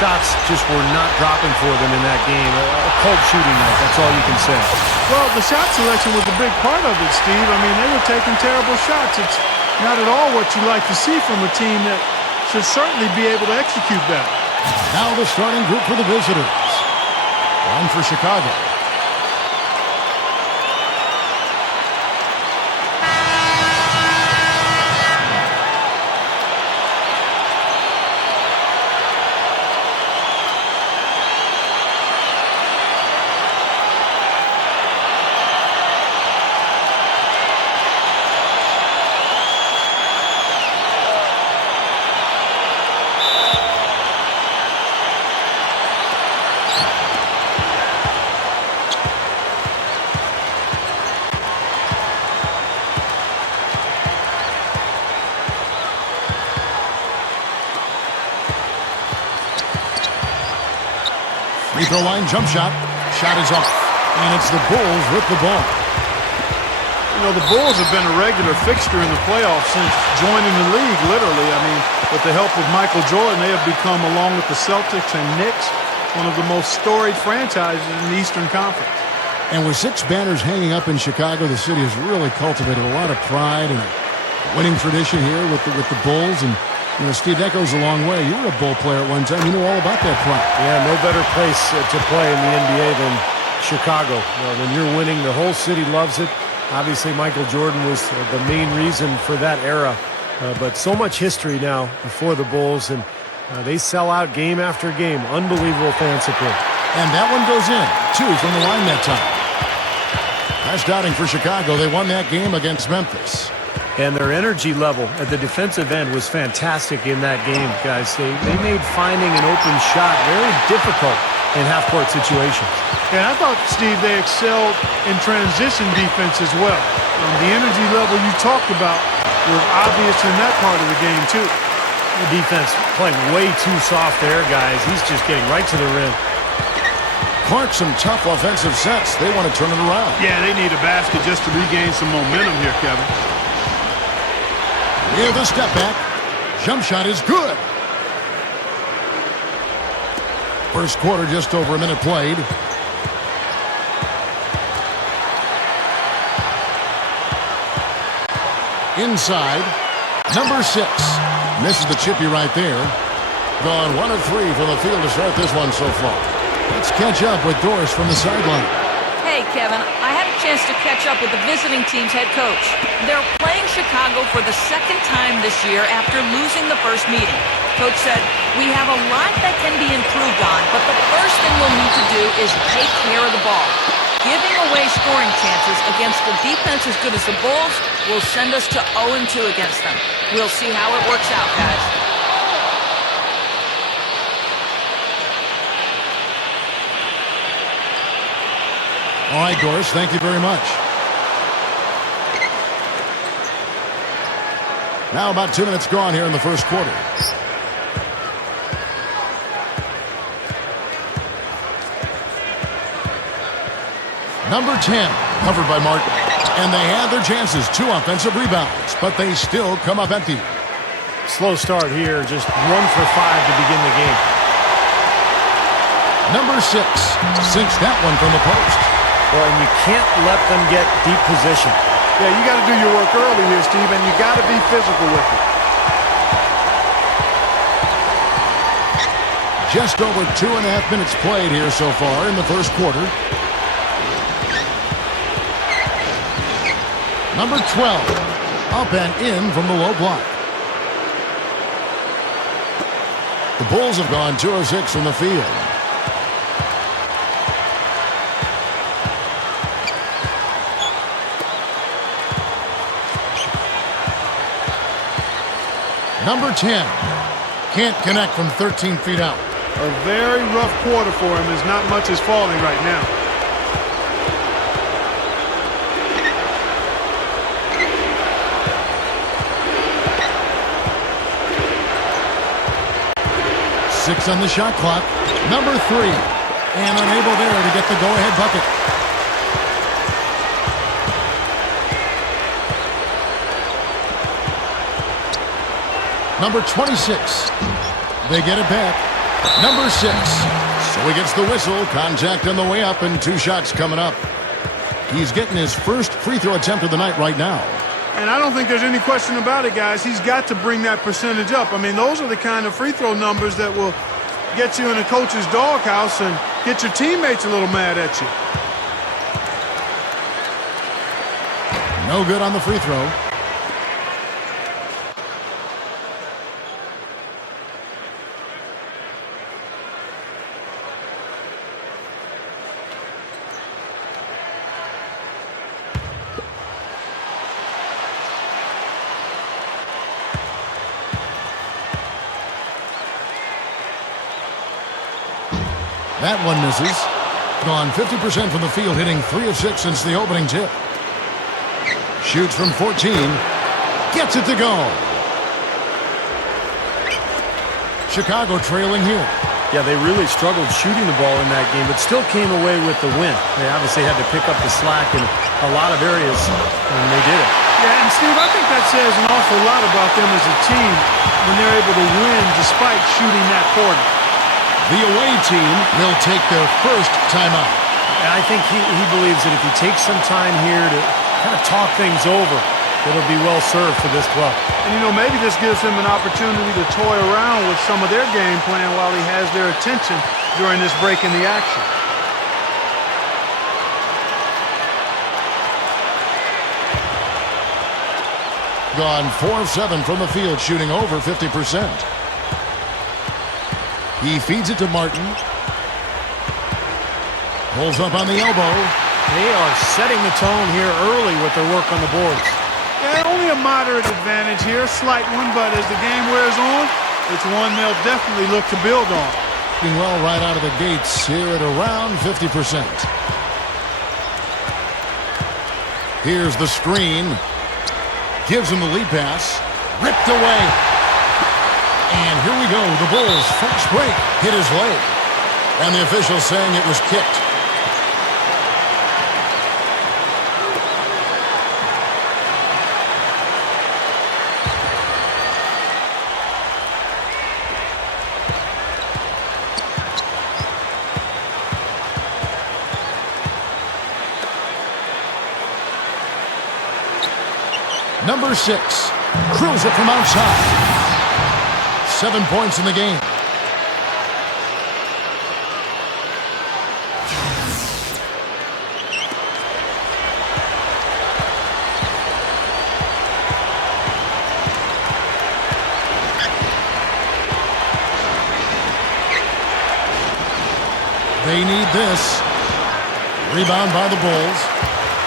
shots just were not dropping for them in that game. A cold shooting night, that's all you can say. Well, the shot selection was a big part of it, Steve. I mean, they were taking terrible shots. It's not at all what you like to see from a team that should certainly be able to execute better. Now the starting group for the visitors. One for Chicago. Free throw line jump shot. Shot is off. And it's the Bulls with the ball. You know, the Bulls have been a regular fixture in the playoffs since joining the league, literally. I mean, with the help of Michael Jordan, they have become, along with the Celtics and Knicks, one of the most storied franchises in the Eastern Conference. And with 6 banners hanging up in Chicago, the city has really cultivated a lot of pride and winning tradition here with the Bulls. And you know, Steve, that goes a long way. You were a Bull player at one time. You know all about that pride. Yeah, no better place to play in the NBA than Chicago. When you're winning, the whole city loves it. Obviously, Michael Jordan was the main reason for that era. But so much history now before the Bulls, and they sell out game after game. Unbelievable fan support. And that one goes in. 2 from the line that time. Nice dotting for Chicago. They won that game against Memphis. And their energy level at the defensive end was fantastic in that game, guys. They made finding an open shot very difficult in half-court situations. And I thought, Steve, they excelled in transition defense as well. The energy level you talked about was obvious in that part of the game, too. The defense playing way too soft there, guys. He's just getting right to the rim. Clark, some tough offensive sets. They want to turn it around. Yeah, they need a basket just to regain some momentum here, Kevin. With a step back. Jump shot is good. First quarter, just over a minute played. Inside. Number 6. Misses the chippy right there. Gone 1 of 3 from the field to start this one so far. Let's catch up with Doris from the sideline. Hey, Kevin, I had a chance to catch up with the visiting team's head coach. They're playing Chicago for the second time this year after losing the first meeting. Coach said, we have a lot that can be improved on, but the first thing we'll need to do is take care of the ball. Giving away scoring chances against a defense as good as the Bulls will send us to 0-2 against them. We'll see how it works out, guys. All right, Doris, thank you very much. Now about 2 minutes gone here in the first quarter. Number 10, covered by Martin. And they had their chances, 2 offensive rebounds, but they still come up empty. Slow start here, just 1 for 5 to begin the game. Number 6, sinks that one from the post. Well, and you can't let them get deep position. Yeah, you got to do your work early here, Steve, and you got to be physical with it. Just over 2.5 minutes played here so far in the first quarter. Number 12, up and in from the low block. The Bulls have gone 2 of 6 from the field. Number 10, can't connect from 13 feet out. A very rough quarter for him as not much is falling right now. Six on the shot clock. Number 3, and unable there to get the go-ahead bucket. Number 26. They get it back. Number 6. So he gets the whistle. Contact on the way up and 2 shots coming up. He's getting his first free throw attempt of the night right now. And I don't think there's any question about it, guys. He's got to bring that percentage up. I mean, those are the kind of free throw numbers that will get you in a coach's doghouse and get your teammates a little mad at you. No good on the free throw. That one misses. Gone 50% from the field, hitting 3 of 6 since the opening tip. Shoots from 14. Gets it to go. Chicago trailing here. Yeah, they really struggled shooting the ball in that game, but still came away with the win. They obviously had to pick up the slack in a lot of areas, and they did it. Yeah, and Steve, I think that says an awful lot about them as a team when they're able to win despite shooting that poorly. The away team will take their first timeout. And I think he believes that if he takes some time here to kind of talk things over, it'll be well served for this club. And, you know, maybe this gives him an opportunity to toy around with some of their game plan while he has their attention during this break in the action. Gone 4 of 7 from the field, shooting over 50%. He feeds it to Martin. Pulls up on the elbow. They are setting the tone here early with their work on the boards. Yeah, only a moderate advantage here, slight one, but as the game wears on, it's one they'll definitely look to build on. Doing well right out of the gates here at around 50%. Here's the screen. Gives him the lead pass. Ripped away. And here we go. The Bulls' fast break hit his leg. And the official saying it was kicked. Number 6. Drills it from outside. 7 points in the game. They need this. Rebound by the Bulls.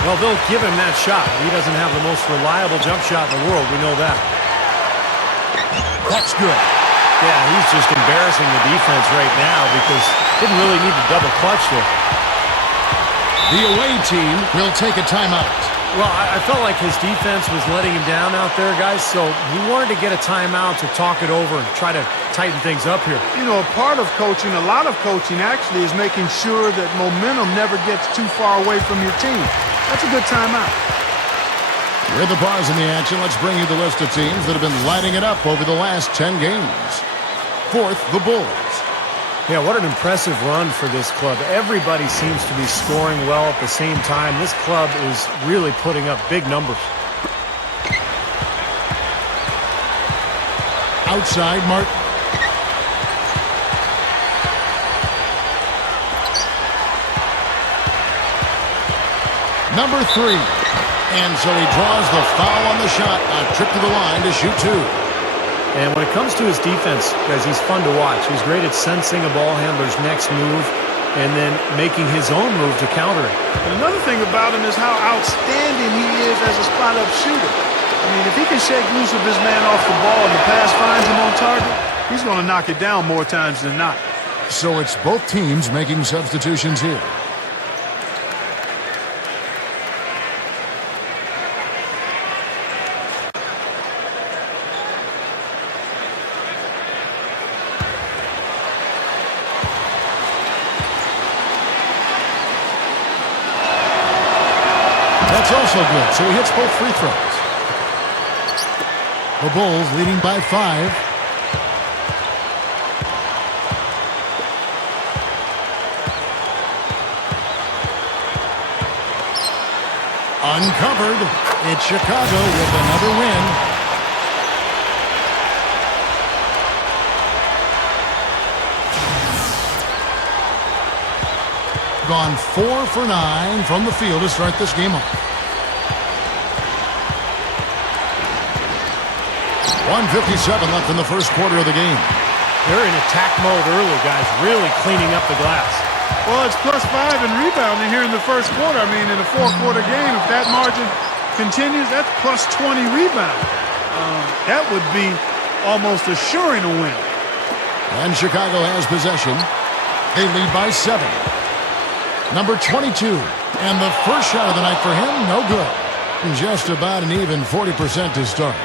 Well, they'll give him that shot. He doesn't have the most reliable jump shot in the world. We know that. That's good. Yeah, he's just embarrassing the defense right now because didn't really need to double clutch there. The away team will take a timeout. Well, I felt like his defense was letting him down out there, guys, so he wanted to get a timeout to talk it over and try to tighten things up here. You know, a part of coaching, a lot of coaching actually, is making sure that momentum never gets too far away from your team. That's a good timeout. With the bars in the action, let's bring you the list of teams that have been lighting it up over the last 10 games. 4th, the Bulls. Yeah, what an impressive run for this club. Everybody seems to be scoring well at the same time. This club is really putting up big numbers. Outside, Martin. Number 3. And so he draws the foul on the shot. A trip to the line to shoot 2. And when it comes to his defense, guys, he's fun to watch. He's great at sensing a ball handler's next move and then making his own move to counter it. And another thing about him is how outstanding he is as a spot-up shooter. I mean, if he can shake loose of his man off the ball and the pass finds him on target, he's going to knock it down more times than not. So it's both teams making substitutions here. That's also good, so he hits both free throws. The Bulls leading by 5. Uncovered. It's Chicago with another win. Gone 4 for 9 from the field to start this game off. 1:57 left in the first quarter of the game. They're in attack mode early, guys, really cleaning up the glass. Well, it's +5 in rebounding here in the first quarter. I mean, in a four-quarter game, if that margin continues, that's +20 rebounds. That would be almost assuring a win. And Chicago has possession. They lead by 7. Number 22. And the first shot of the night for him, no good. Just about an even 40% to start.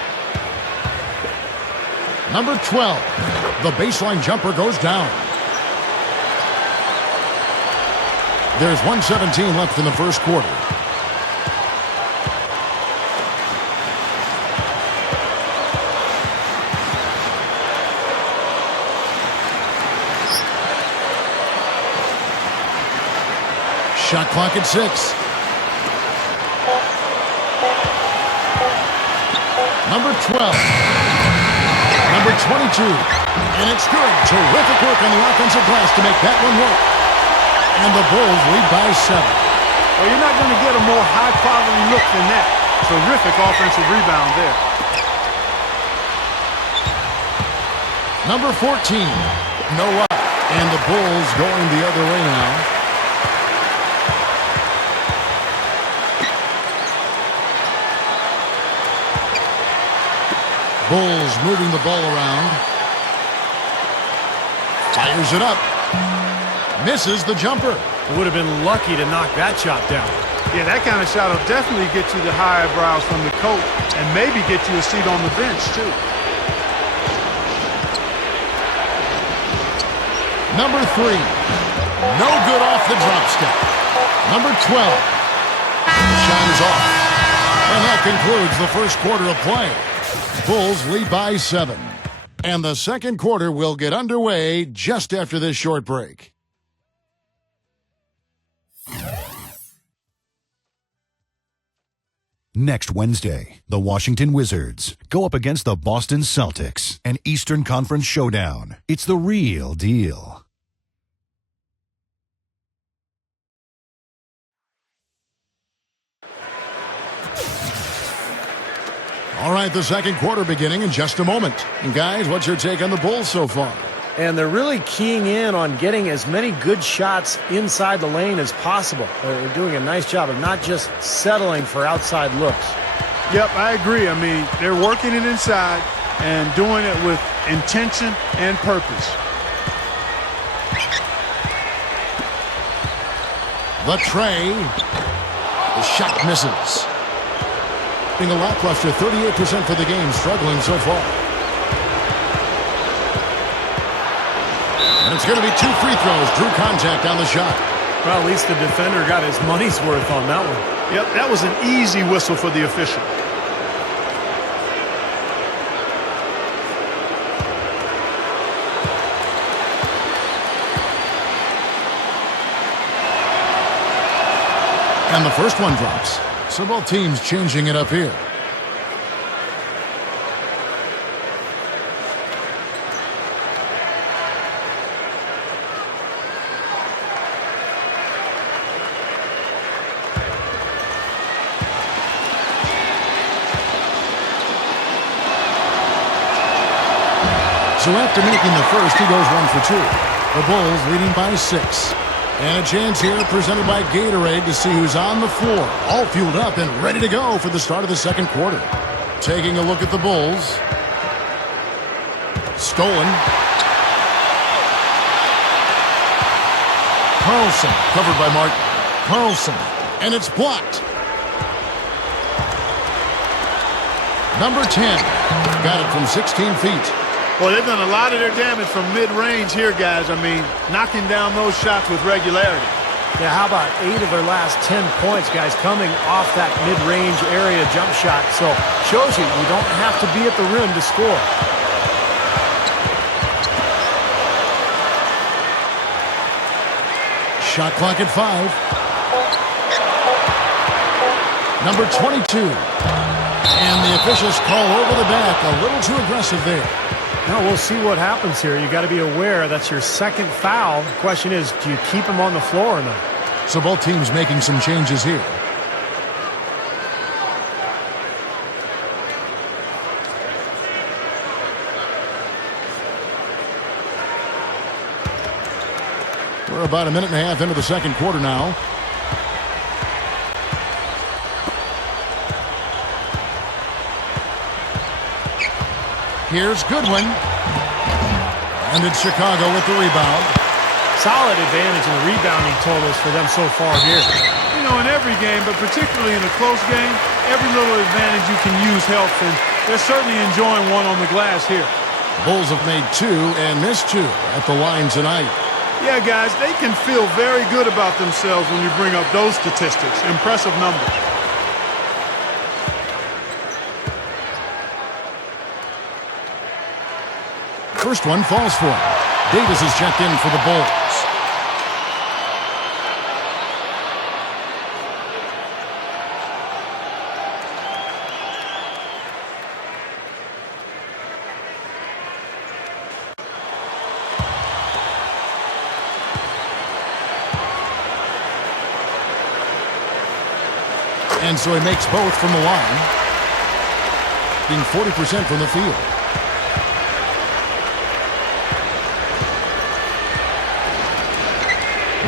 Number 12. The baseline jumper goes down. There's 1:17 left in the first quarter. Shot clock at 6. Number 12. Number 22. And it's good. Terrific work on the offensive glass to make that one work. And the Bulls lead by 7. Well, you're not going to get a more high-quality look than that. Terrific offensive rebound there. Number 14. No up. And the Bulls going the other way now. Bulls moving the ball around. Fires it up. Misses the jumper. Would have been lucky to knock that shot down. Yeah, that kind of shot will definitely get you the high eyebrows from the coach and maybe get you a seat on the bench, too. Number 3. No good off the drop step. Number 12. Shot is off. And that concludes the first quarter of play. Bulls lead by 7. And the second quarter will get underway just after this short break. Next Wednesday, the Washington Wizards go up against the Boston Celtics, an Eastern Conference showdown. It's the real deal. All right, the second quarter beginning in just a moment. And guys, what's your take on the Bulls so far? And they're really keying in on getting as many good shots inside the lane as possible. They're doing a nice job of not just settling for outside looks. Yep, I agree. I mean, they're working it inside and doing it with intention and purpose. The tray. The shot misses. Being a lackluster 38% for the game, struggling so far. And it's going to be 2 free throws. Drew contact on the shot. Well, at least the defender got his money's worth on that one. Yep, that was an easy whistle for the official. And the first one drops. So both teams changing it up here. So after making the first, he goes 1 for 2. The Bulls leading by 6. And a chance here presented by Gatorade to see who's on the floor. All fueled up and ready to go for the start of the second quarter. Taking a look at the Bulls. Stolen. Carlson, covered by Martin. Carlson, and it's blocked. Number 10, got it from 16 feet. Well, they've done a lot of their damage from mid-range here, guys. I mean, knocking down those shots with regularity. Yeah, how about 8 of their last 10 points, guys, coming off that mid-range area jump shot. So, shows you don't have to be at the rim to score. Shot clock at 5. Number 22. And the officials call over the back. A little too aggressive there. Now we'll see what happens here. You got to be aware that's your second foul. The question is, do you keep him on the floor or not? So both teams making some changes here. We're about a minute and a half into the second quarter now. Here's Goodwin. And it's Chicago with the rebound. Solid advantage in the rebounding totals for them so far here. You know, in every game, but particularly in a close game, every little advantage you can use helps, and they're certainly enjoying one on the glass here. Bulls have made 2 and missed 2 at the line tonight. Yeah, guys, they can feel very good about themselves when you bring up those statistics. Impressive numbers. First one falls for him. Davis is checked in for the Bulls. And so he makes both from the line, being 40% from the field.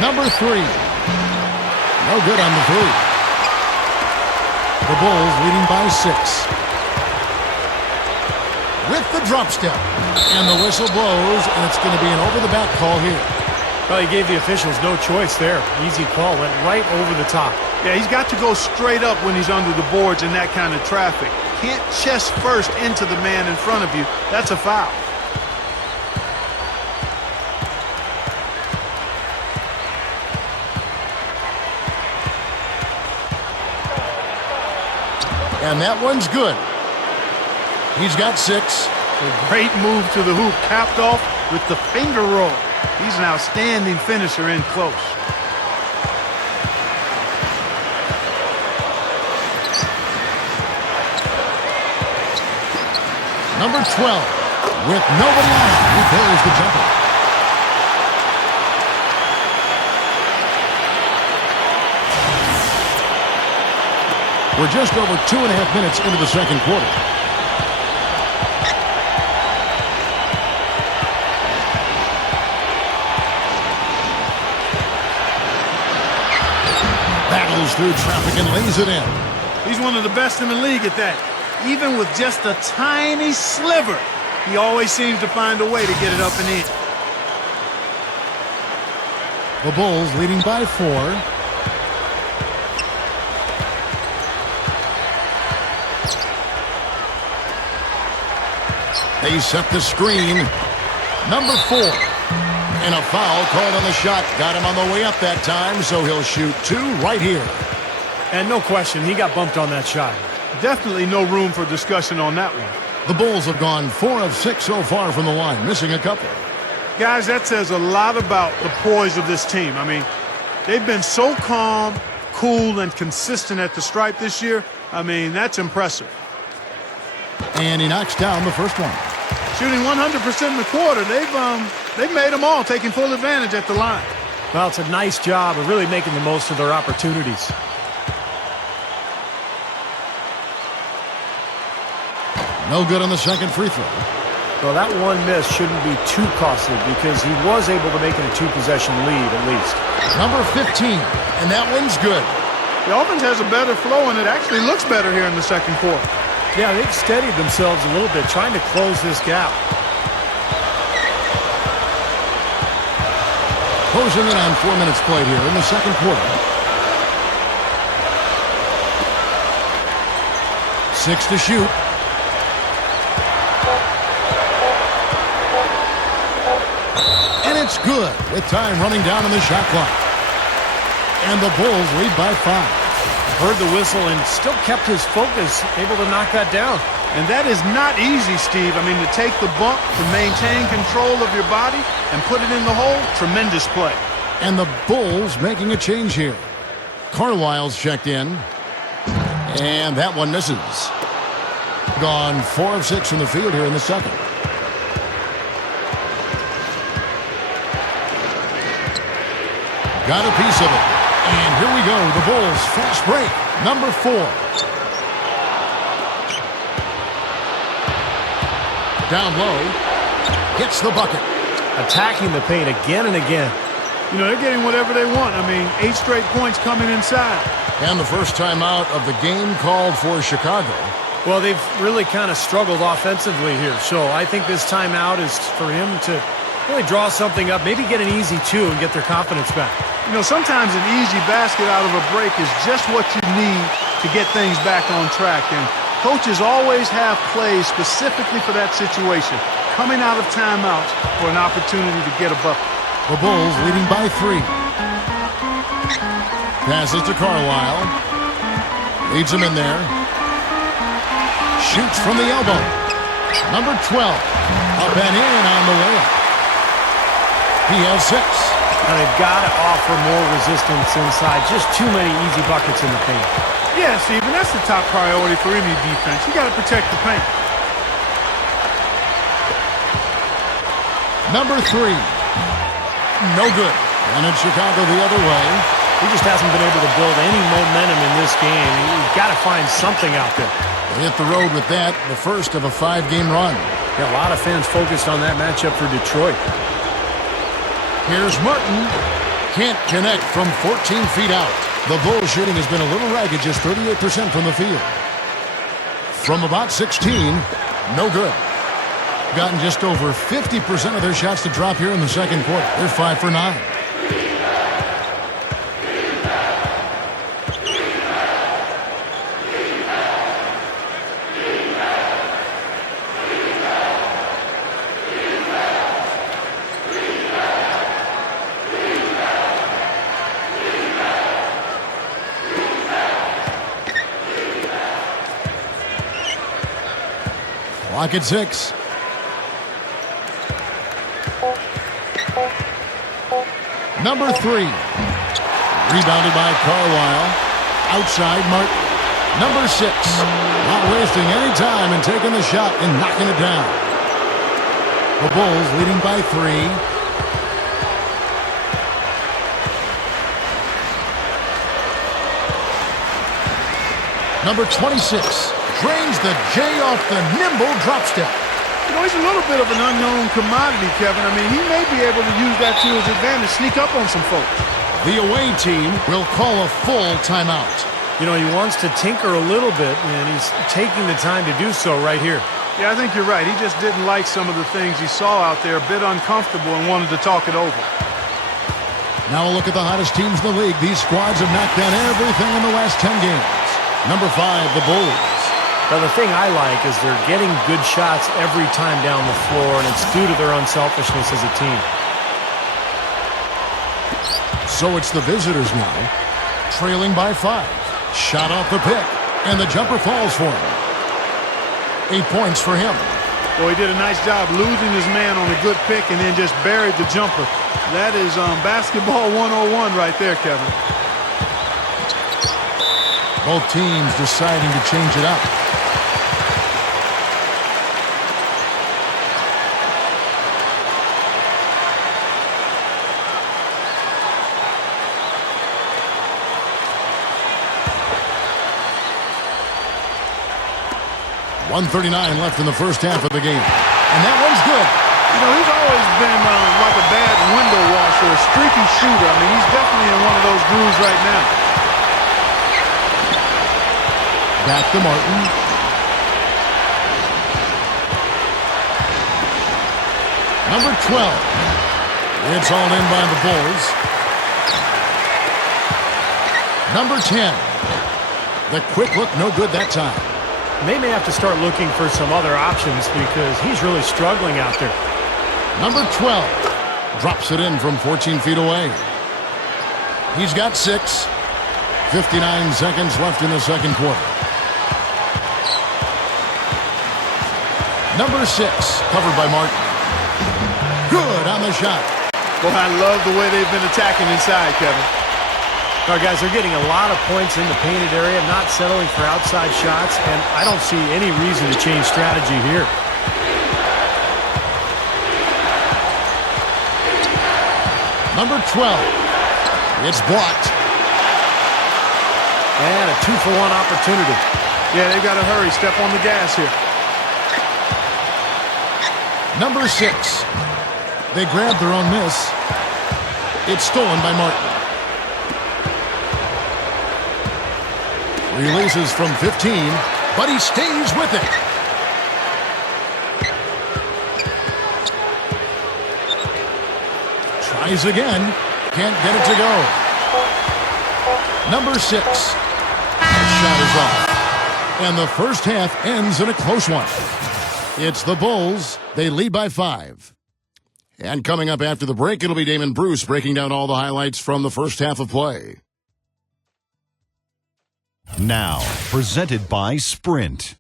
Number 3. No good on the 3. The Bulls leading by 6. With the drop step. And the whistle blows, and it's going to be an over-the-back call here. Well, he gave the officials no choice there. Easy call, went right over the top. Yeah, he's got to go straight up when he's under the boards in that kind of traffic. Can't chest first into the man in front of you. That's a foul. And that one's good. He's got 6. A great move to the hoop, capped off with the finger roll. He's an outstanding finisher in close. Number 12, with nobody on it, he buries the jumper. We're just over 2.5 minutes into the second quarter. Battles through traffic and lays it in. He's one of the best in the league at that. Even with just a tiny sliver, he always seems to find a way to get it up and in. The Bulls leading by 4. They set the screen. Number 4. And a foul called on the shot. Got him on the way up that time, so he'll shoot 2 right here. And no question, he got bumped on that shot. Definitely no room for discussion on that one. The Bulls have gone 4 of 6 so far from the line, missing a couple. Guys, that says a lot about the poise of this team. I mean, they've been so calm, cool, and consistent at the stripe this year. I mean, that's impressive. And he knocks down the first one. Shooting 100% in the quarter. They've made them all, taking full advantage at the line. Well, it's a nice job of really making the most of their opportunities. No good on the second free throw. Well, that one miss shouldn't be too costly because he was able to make it a 2-possession lead at least. Number 15, and that one's good. The offense has a better flow, and it actually looks better here in the second quarter. Yeah, they've steadied themselves a little bit, trying to close this gap. Closing in on 4 minutes played here in the second quarter. 6 to shoot. And it's good with time running down on the shot clock. And the Bulls lead by 5. Heard the whistle and still kept his focus, able to knock that down. And that is not easy, Steve. I mean, to take the bump, to maintain control of your body, and put it in the hole, tremendous play. And the Bulls making a change here. Carlisle's checked in. And that one misses. Gone 4 of 6 from the field here in the second. Got a piece of it. And here we go. The Bulls fast break. Number 4. Down low. Gets the bucket. Attacking the paint again and again. You know, they're getting whatever they want. I mean, 8 straight points coming inside. And the first timeout of the game called for Chicago. Well, they've really kind of struggled offensively here. So I think this timeout is for him to really draw something up, maybe get an easy 2 and get their confidence back. You know, sometimes an easy basket out of a break is just what you need to get things back on track. And coaches always have plays specifically for that situation, coming out of timeouts for an opportunity to get a bucket. The Bulls leading by 3. Passes to Carlisle. Leads him in there. Shoots from the elbow. Number 12. Up and in on the layup. He has 6. And they've got to offer more resistance inside. Just too many easy buckets in the paint. Yeah, Steven, that's the top priority for any defense. You got to protect the paint. Number 3. No good. And it's Chicago the other way. He just hasn't been able to build any momentum in this game. You've got to find something out there. They hit the road with that, the first of a 5-game run. Yeah, a lot of fans focused on that matchup for Detroit. Here's Martin. Can't connect from 14 feet out. The Bulls shooting has been a little ragged, just 38% from the field. From about 16, no good. Gotten just over 50% of their shots to drop here in the second quarter. They're 5 for 9. Clock at 6. Number 3. Rebounded by Carlisle. Outside Martin. Number 6. Not wasting any time and taking the shot and knocking it down. The Bulls leading by 3. Number 26. Drains the J off the nimble drop step. You know, he's a little bit of an unknown commodity, Kevin. I mean, he may be able to use that to his advantage, sneak up on some folks. The away team will call a full timeout. You know, he wants to tinker a little bit, and he's taking the time to do so right here. Yeah, I think you're right. He just didn't like some of the things he saw out there, a bit uncomfortable, and wanted to talk it over. Now a look at the hottest teams in the league. These squads have knocked down everything in the last 10 games. Number 5, the Bulls. Now, the thing I like is they're getting good shots every time down the floor, and it's due to their unselfishness as a team. So it's the visitors now, trailing by 5. Shot off the pick, and the jumper falls for him. 8 points for him. Well, he did a nice job losing his man on a good pick and then just buried the jumper. That is basketball 101 right there, Kevin. Both teams deciding to change it up. .139 left in the first half of the game. And that one's good. You know, he's always been like a bad window washer, a streaky shooter. I mean, he's definitely in one of those grooves right now. Back to Martin. Number 12. It's all in by the Bulls. Number 10. The quick look, no good that time. They may have to start looking for some other options because he's really struggling out there. Number 12 drops it in from 14 feet away. He's got 6. 59 seconds left in the second quarter. Number 6, covered by Martin. Good on the shot. Well, I love the way they've been attacking inside, Kevin. All right, guys, they're getting a lot of points in the painted area, not settling for outside shots, and I don't see any reason to change strategy here. Number 12. It's blocked. And a 2-for-1 opportunity. Yeah, they've got to hurry. Step on the gas here. Number 6. They grabbed their own miss. It's stolen by Martin. Releases from 15, but he stays with it. Tries again. Can't get it to go. Number 6. That shot is off. And the first half ends in a close one. It's the Bulls. They lead by 5. And coming up after the break, it'll be Damon Bruce breaking down all the highlights from the first half of play. Now, presented by Sprint.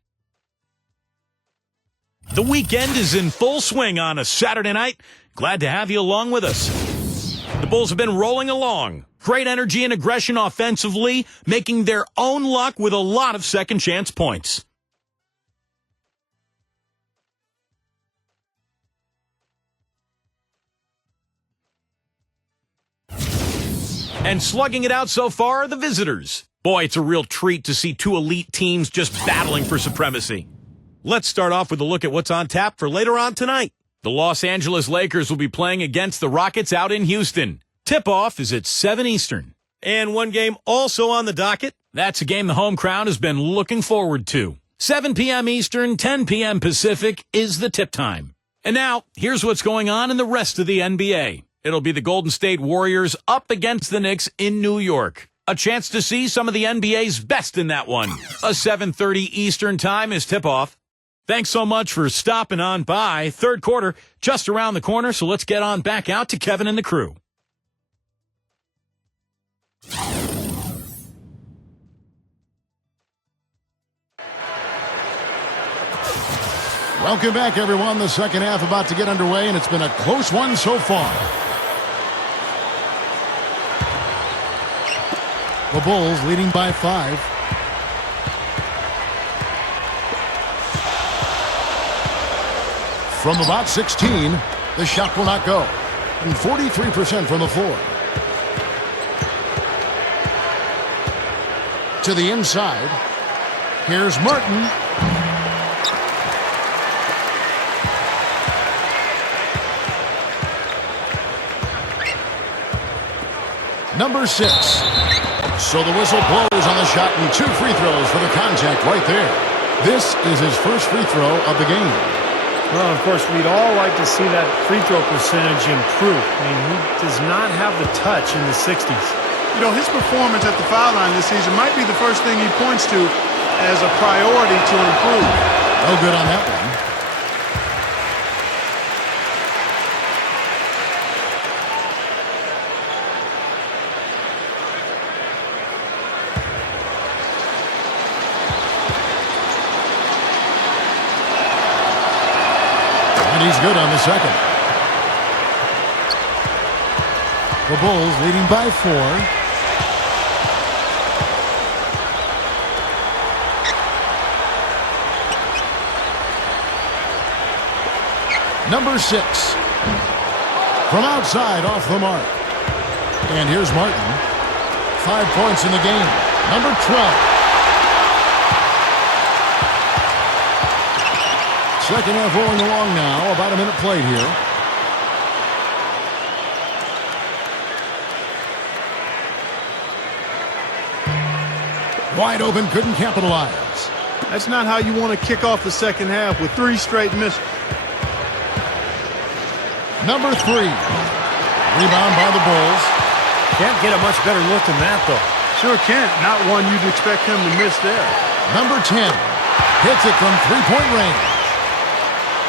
The weekend is in full swing on a Saturday night. Glad to have you along with us. The Bulls have been rolling along. Great energy and aggression offensively, making their own luck with a lot of second-chance points. And slugging it out so far are the visitors. Boy, it's a real treat to see two elite teams just battling for supremacy. Let's start off with a look at what's on tap for later on tonight. The Los Angeles Lakers will be playing against the Rockets out in Houston. Tip-off is at 7 Eastern. And one game also on the docket. That's a game the home crowd has been looking forward to. 7 p.m. Eastern, 10 p.m. Pacific is the tip time. And now, here's what's going on in the rest of the NBA. It'll be the Golden State Warriors up against the Knicks in New York. A chance to see some of the NBA's best in that one. A 7:30 Eastern time is tip-off. Thanks so much for stopping on by. Third quarter just around the corner, so let's get on back out to Kevin and the crew. Welcome back, everyone. The second half about to get underway, and it's been a close one so far. The Bulls leading by 5. From about 16, the shot will not go. And 43% from the floor. To the inside. Here's Martin. Number 6. So the whistle blows on the shot and 2 free throws for the contact right there. This is his first free throw of the game. Well, of course, we'd all like to see that free throw percentage improve. I mean, he does not have the touch in the 60s. You know, his performance at the foul line this season might be the first thing he points to as a priority to improve. No good on that one. He's good on the second. The Bulls leading by 4. Number 6. From outside off the mark. And here's Martin. 5 points in the game. Number 12. Second half rolling along now. About a minute played here. Wide open, couldn't capitalize. That's not how you want to kick off the second half with 3 straight misses. Number 3. Rebound by the Bulls. Can't get a much better look than that, though. Sure can't. Not one you'd expect him to miss there. Number 10. Hits it from 3-point range.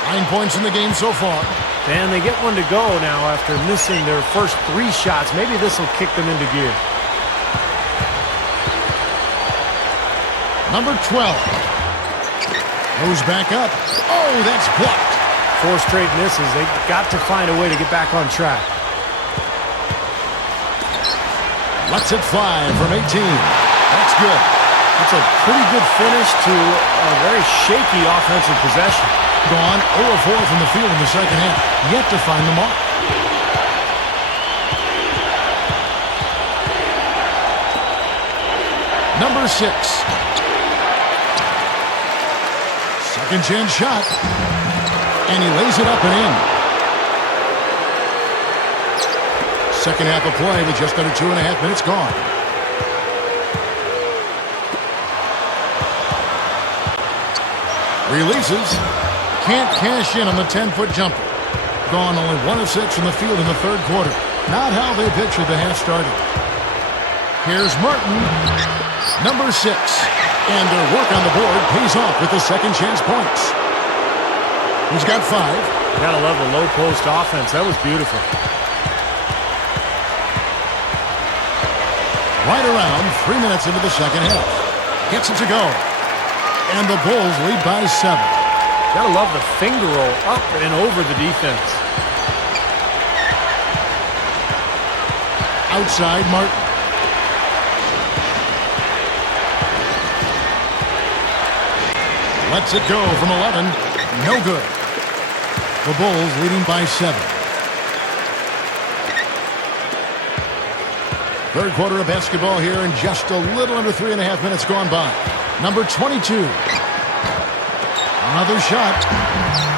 9 points in the game so far. And they get one to go now after missing their first 3 shots. Maybe this will kick them into gear. Number 12. Goes back up. Oh, that's blocked. 4 straight misses. They've got to find a way to get back on track. Lets it fly from 18. That's good. It's a pretty good finish to a very shaky offensive possession. Gone 0 of 4 from the field in the second half. Yet to find the mark. Number 6. Second chance shot. And he lays it up and in. Second half of play with just under 2.5 minutes gone. Releases. Can't cash in on the 10-foot jumper. Gone only 1 of 6 from the field in the third quarter. Not how they pictured the half started. Here's Martin. Number 6. And their work on the board pays off with the second chance points. He's got 5. Gotta love the low post offense. That was beautiful. Right around 3 minutes into the second half. Gets it to go. And the Bulls lead by 7. Gotta love the finger roll up and over the defense. Outside Martin. Lets it go from 11. No good. The Bulls leading by 7. Third quarter of basketball here, and just a little under 3.5 minutes gone by. Number 22. Another shot.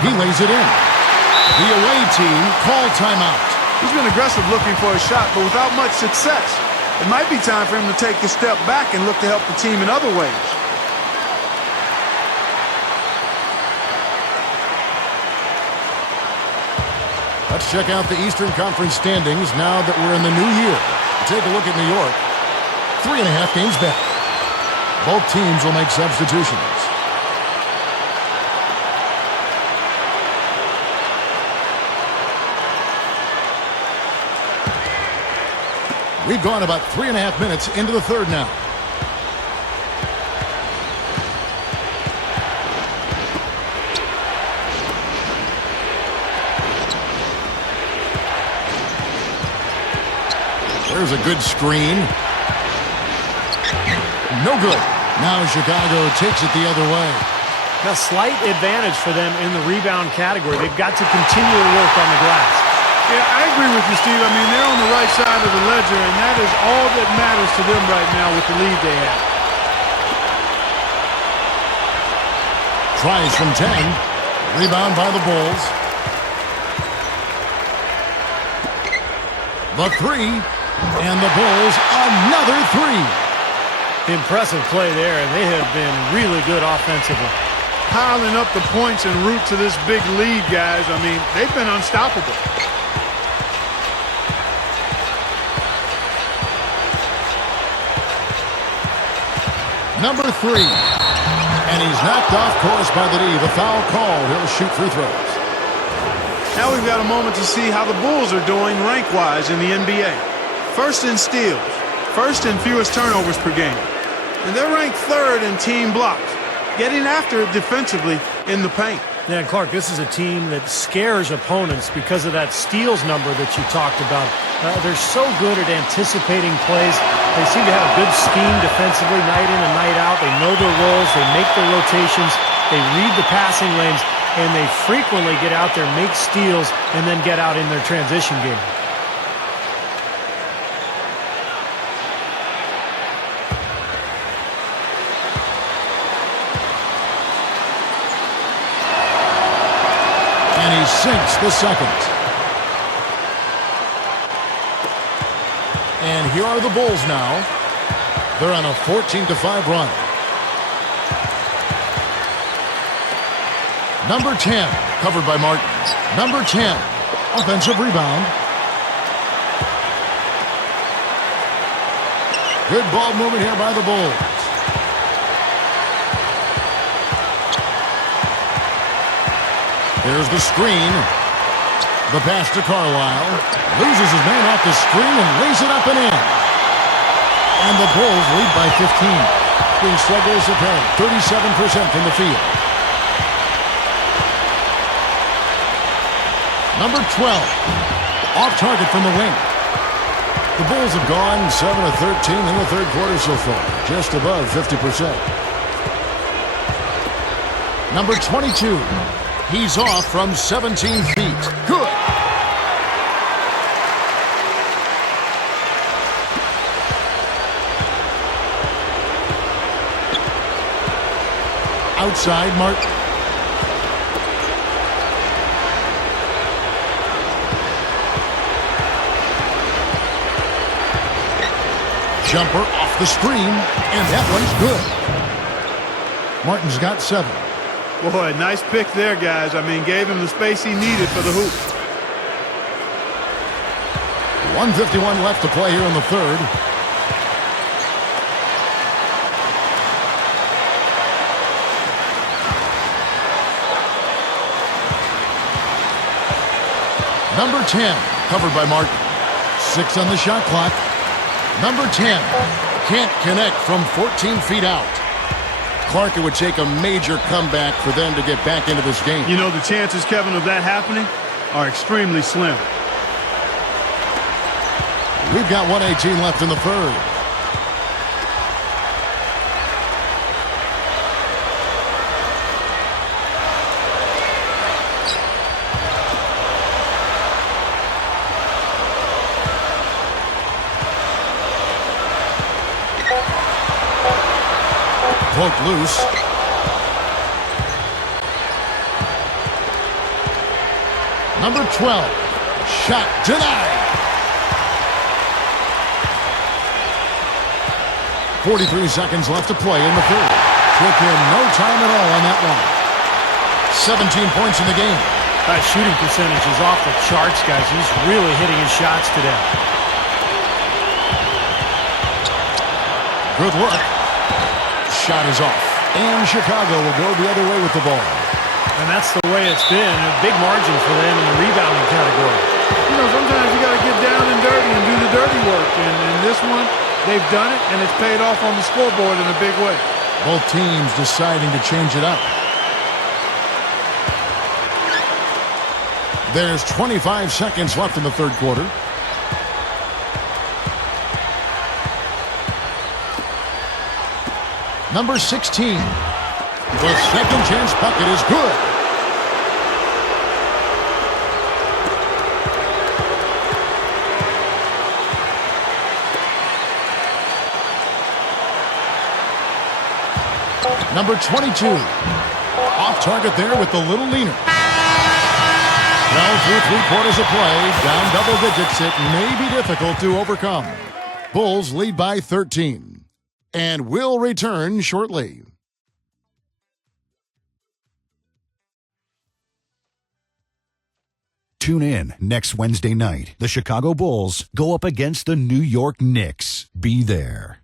He lays it in. The away team called timeout. He's been aggressive looking for a shot, but without much success. It might be time for him to take a step back and look to help the team in other ways. Let's check out the Eastern Conference standings now that we're in the new year. Take a look at New York. 3.5 games back. Both teams will make substitutions. We've gone about 3.5 minutes into the third now. There's a good screen. No good. Now Chicago takes it the other way. A slight advantage for them in the rebound category. They've got to continue to work on the glass. Yeah, I agree with you, Steve. I mean, they're on the right side of the ledger, and that is all that matters to them right now with the lead they have. Tries from 10. Rebound by the Bulls. The 3. And the Bulls, another 3. Impressive play there, and they have been really good offensively. Piling up the points en route to this big lead, guys. I mean, they've been unstoppable. Number 3. And he's knocked off course by the D. The foul called. He'll shoot free throws. Now we've got a moment to see how the Bulls are doing rank-wise in the NBA. First in steals, first in fewest turnovers per game. And they're ranked 3rd in team blocks, getting after it defensively in the paint. Yeah, and Clark, this is a team that scares opponents because of that steals number that you talked about. They're so good at anticipating plays. They seem to have a good scheme defensively night in and night out. They know their roles. They make their rotations. They read the passing lanes, and they frequently get out there, make steals, and then get out in their transition game. And he sinks the second. And here are the Bulls now. They're on a 14-5 run. Number 10, covered by Martin. Number 10, offensive rebound. Good ball movement here by the Bulls. There's the screen. The pass to Carlisle. Loses his man off the screen and lays it up and in. And the Bulls lead by 15. Being struggles apparent. 37% from the field. Number 12. Off target from the wing. The Bulls have gone 7 of 13 in the third quarter so far, just above 50%. Number 22. He's off from 17 feet. Good. Outside, Martin. Jumper off the screen, and that one's good. Martin's got 7. Boy, nice pick there, guys. I mean, gave him the space he needed for the hoop. 1:51 left to play here in the third. Number 10, covered by Martin. 6 on the shot clock. Number 10, can't connect from 14 feet out. Clark, it would take a major comeback for them to get back into this game. You know, the chances, Kevin, of that happening are extremely slim. We've got 1:18 left in the third. Poked loose. Number 12. Shot denied. 43 seconds left to play in the third. Took him no time at all on that one. 17 points in the game. That shooting percentage is off the charts, guys. He's really hitting his shots today. Good look. Shot is off. And Chicago will go the other way with the ball. And that's the way it's been. A big margin for them in the rebounding category. You know, sometimes you got to get down and dirty and do the dirty work. And in this one, they've done it, and it's paid off on the scoreboard in a big way. Both teams deciding to change it up. There's 25 seconds left in the third quarter. Number 16. The second chance bucket is good. Number 22. Off target there with the little leaner. Well, through 3 quarters of play, down double digits, it may be difficult to overcome. Bulls lead by 13. And will return shortly. Tune in next Wednesday night. The Chicago Bulls go up against the New York Knicks. Be there.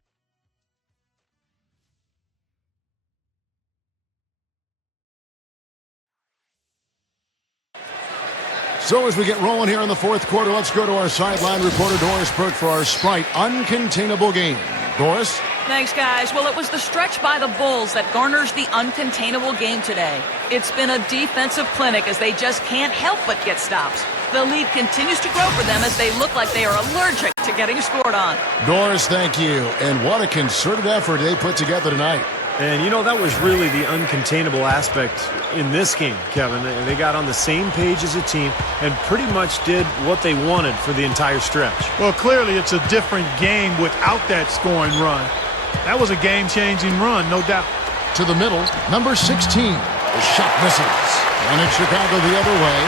So as we get rolling here in the fourth quarter, let's go to our sideline reporter, Doris Burke, for our Sprite Uncontainable game. Doris? Thanks, guys. Well, it was the stretch by the Bulls that garners the uncontainable game today. It's been a defensive clinic as they just can't help but get stops. The lead continues to grow for them as they look like they are allergic to getting scored on. Doris, thank you. And what a concerted effort they put together tonight. And, you know, that was really the uncontainable aspect in this game, Kevin. They got on the same page as a team and pretty much did what they wanted for the entire stretch. Well, clearly it's a different game without that scoring run. That was a game-changing run, no doubt. To the middle, number 16. The shot misses. And it's Chicago the other way.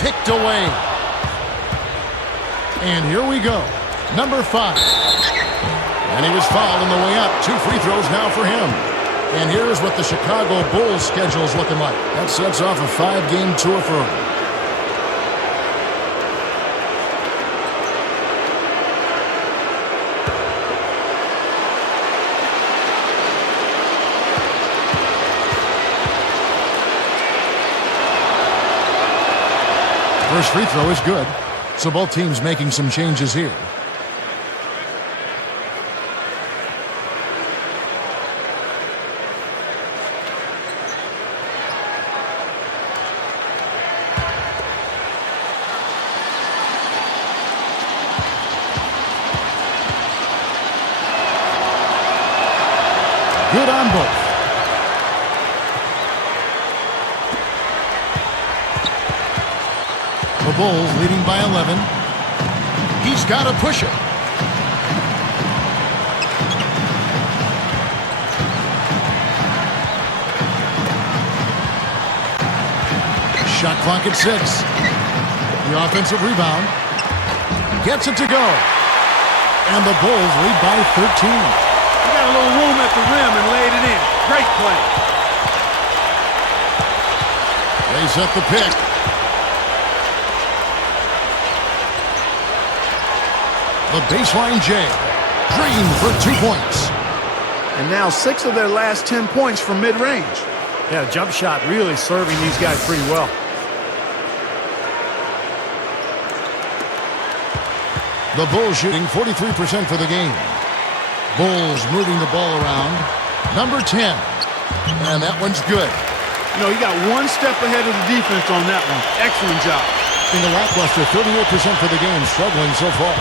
Picked away. And here we go. Number 5. And he was fouled on the way up. 2 free throws now for him. And here's what the Chicago Bulls schedule is looking like. That sets off a 5-game tour for him. First free throw is good. So both teams making some changes here. Good on both. The Bulls leading by 11. He's got to push it. Shot clock at 6. The offensive rebound. Gets it to go. And the Bulls lead by 13. He got a little room at the rim and laid it in. Great play. They set the pick. The baseline J. Green for 2 points. And now 6 of their last 10 points from mid-range. Yeah, jump shot really serving these guys pretty well. The Bulls shooting 43% for the game. Bulls moving the ball around. Number 10. And that one's good. You know, he got one step ahead of the defense on that one. Excellent job. In the lackluster, 38% for the game, struggling so far.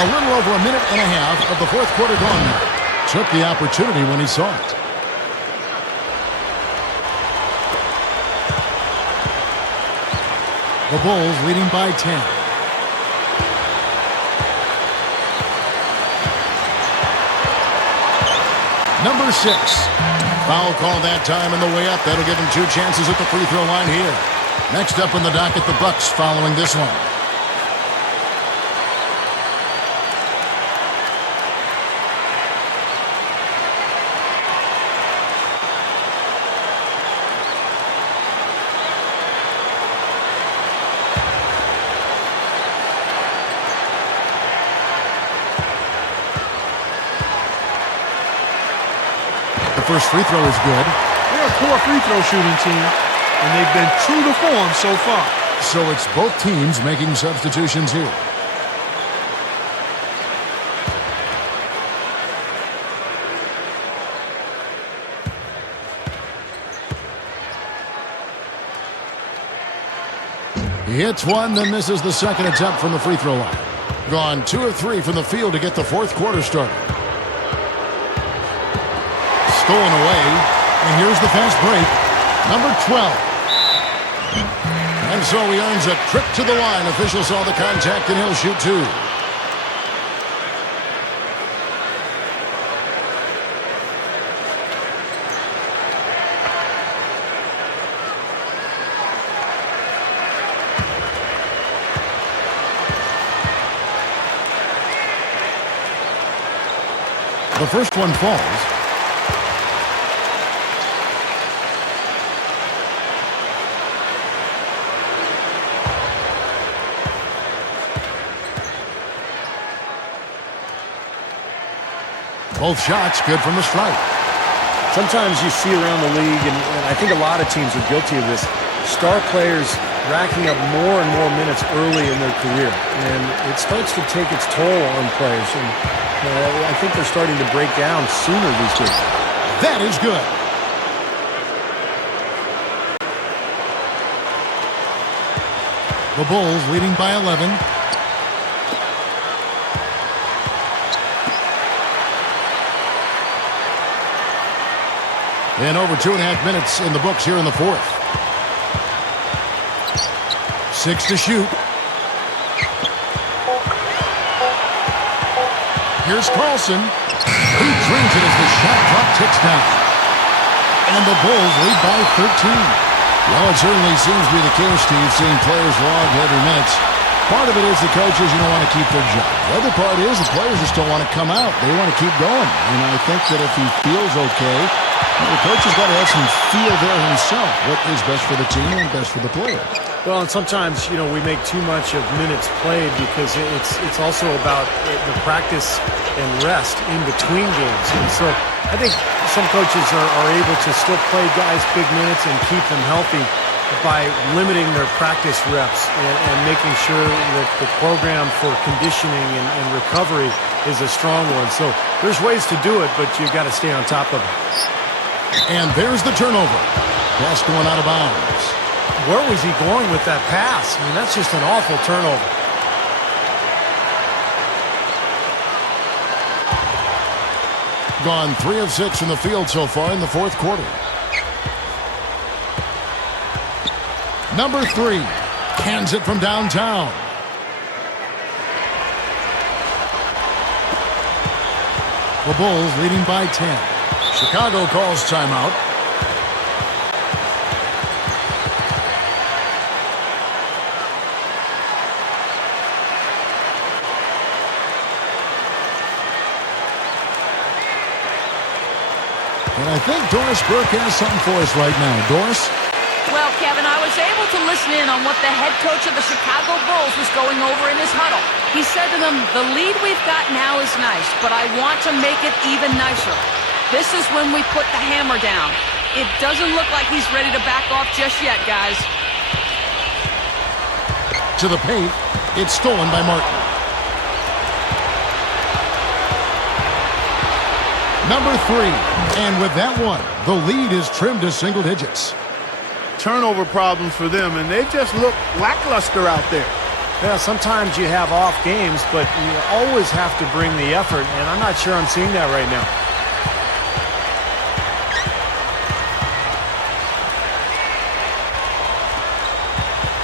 A little over a minute and a half of the fourth quarter gone now. Took the opportunity when he saw it. The Bulls leading by 10. Number 6. Foul call that time on the way up. That'll give him 2 chances at the free throw line here. Next up in the docket, the Bucks following this one. The first free throw is good. They're a poor free throw shooting team, and they've been true to form so far. So it's both teams making substitutions here. He hits one, then misses the second attempt from the free throw line. Gone 2 of 3 from the field to get the fourth quarter started. Stolen away, and here's the fast break. Number 12. And so he earns a trip to the line. Official saw the contact, and he'll shoot 2. The first one falls. Both shots good from the stripe. Sometimes you see around the league, and I think a lot of teams are guilty of this, star players racking up more and more minutes early in their career. And it starts to take its toll on players. And I think they're starting to break down sooner these days. That is good. The Bulls leading by 11. And over 2.5 minutes in the books here in the fourth. 6 to shoot. Here's Carlson. He drains it as the shot clock ticks down. And the Bulls lead by 13. Well, it certainly seems to be the case, Steve, seeing players log heavy minutes. Part of it is the coaches, want to keep their job. The other part is the players just don't want to come out. They want to keep going. And I think that if he feels okay, the coach has got to have some feel there himself. What is best for the team and best for the player. Well, and sometimes, we make too much of minutes played because it's also about the practice and rest in between games. And so I think some coaches are able to still play guys big minutes and keep them healthy by limiting their practice reps and making sure that the program for conditioning and recovery is a strong one. So there's ways to do it, but you've got to stay on top of it. And there's the turnover. Pass going out of bounds. Where was he going with that pass? That's just an awful turnover. Gone 3 of 6 in the field so far in the fourth quarter. Number 3 cans it from downtown. The Bulls leading by 10. Chicago calls timeout. And I think Doris Burke has something for us right now. Doris? Well, Kevin, I was able to listen in on what the head coach of the Chicago Bulls was going over in his huddle. He said to them, the lead we've got now is nice, but I want to make it even nicer. This is when we put the hammer down. It doesn't look like he's ready to back off just yet, guys. To the paint. It's stolen by Martin. Number 3. And with that one, the lead is trimmed to single digits. Turnover problems for them, and they've just looked lackluster out there. Yeah, sometimes you have off games, but you always have to bring the effort, and I'm not sure I'm seeing that right now.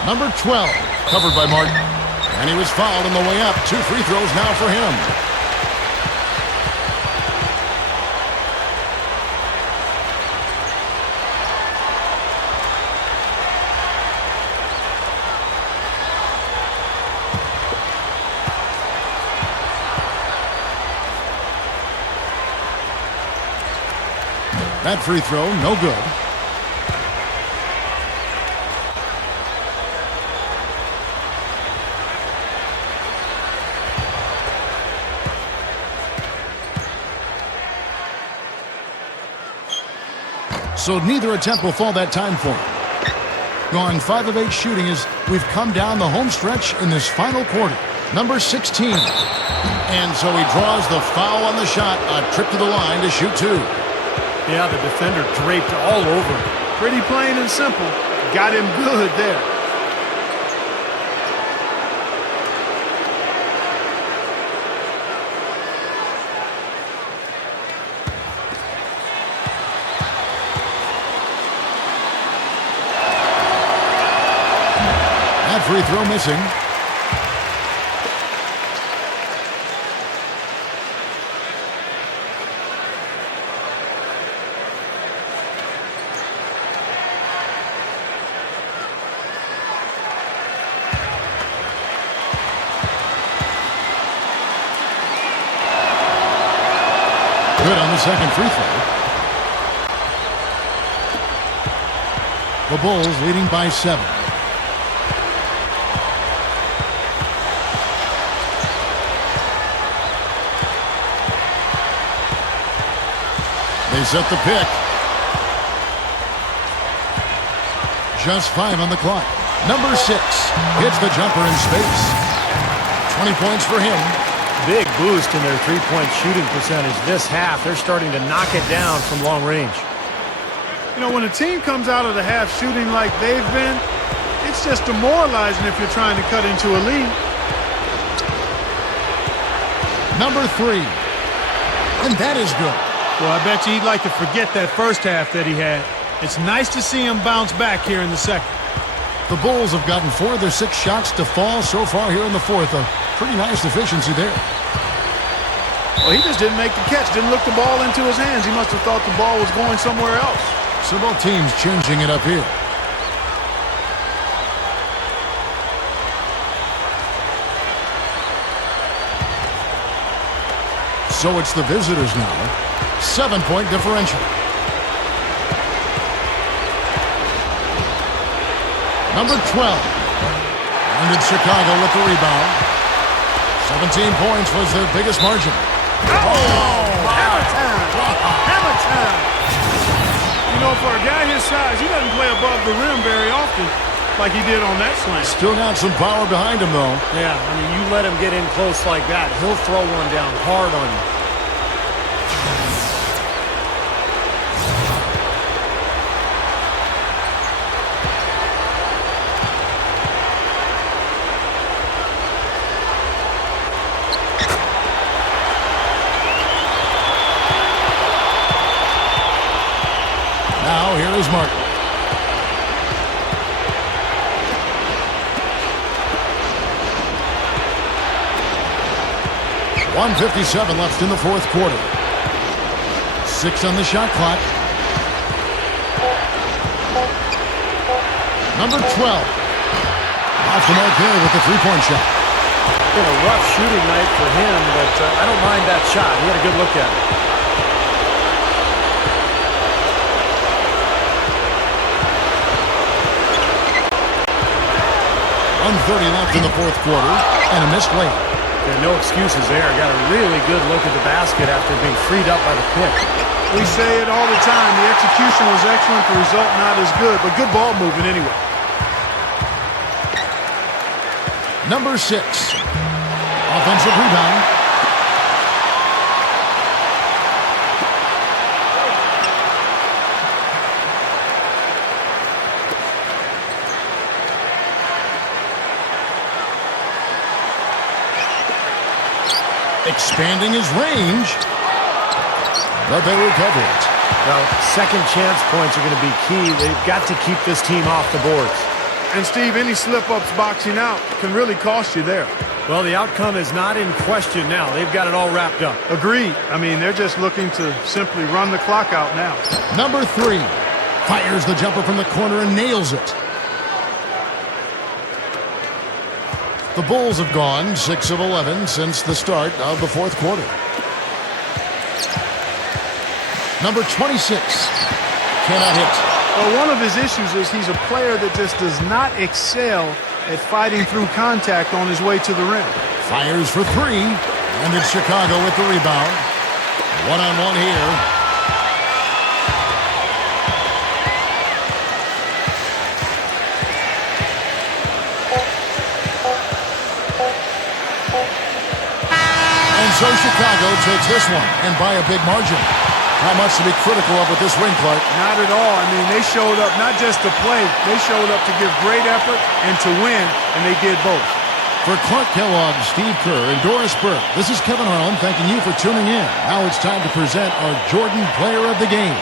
Number 12, covered by Martin. And he was fouled on the way up. 2 free throws now for him. That free throw, no good. So neither attempt will fall that time for him. Gone 5 of 8 shooting as we've come down the home stretch in this final quarter. Number 16. And so he draws the foul on the shot. A trip to the line to shoot 2. Yeah, the defender draped all over him. Pretty plain and simple. Got him good there. That free throw missing. Good on the second free throw. The Bulls leading by 7. They set the pick. Just 5 on the clock. Number 6 hits the jumper in space. 20 points for him. Big boost in their three-point shooting percentage this half. They're starting to knock it down from long range. You know, when a team comes out of the half shooting like they've been, it's just demoralizing if you're trying to cut into a lead. Number 3. And that is good. Well, I bet you he'd like to forget that first half that he had. It's nice to see him bounce back here in the second. The Bulls have gotten 4 of their 6 shots to fall so far here in the fourth. A pretty nice efficiency there. Well, he just didn't make the catch, didn't look the ball into his hands. He must have thought the ball was going somewhere else. So both teams changing it up here. So it's the visitors now. 7-point differential. Number 12. And it's Chicago with the rebound. 17 points was their biggest margin. Hammer time! Hammer time! You know, for a guy his size, he doesn't play above the rim very often like he did on that slam. Still got some power behind him, though. Yeah, I mean, you let him get in close like that, he'll throw one down hard on you. 1:57 left in the fourth quarter. 6 on the shot clock. Number 12. Off the mark there with the three-point shot. Been a rough shooting night for him, but I don't mind that shot. He had a good look at it. 1:30 left in the fourth quarter, and a missed layup. Yeah, no excuses there. Got a really good look at the basket after being freed up by the pick. We say it all the time. The execution was excellent. The result not as good, but good ball movement anyway. Number 6. Offensive rebound. Expanding his range. But they recover it. Well, second chance points are going to be key. They've got to keep this team off the boards. And, Steve, any slip-ups boxing out can really cost you there. Well, the outcome is not in question now. They've got it all wrapped up. Agreed. I mean, they're just looking to simply run the clock out now. Number 3. Fires the jumper from the corner and nails it. The Bulls have gone 6 of 11 since the start of the fourth quarter. Number 26. Cannot hit. Well, one of his issues is he's a player that just does not excel at fighting through contact on his way to the rim. Fires for 3. And it's Chicago with the rebound. One-on-one here. And so Chicago takes this one, and by a big margin. Not much to be critical of with this win, Clark. Not at all. I mean, they showed up not just to play. They showed up to give great effort and to win, and they did both. For Clark Kellogg, Steve Kerr, and Doris Burke, this is Kevin Harlan thanking you for tuning in. Now it's time to present our Jordan Player of the Game.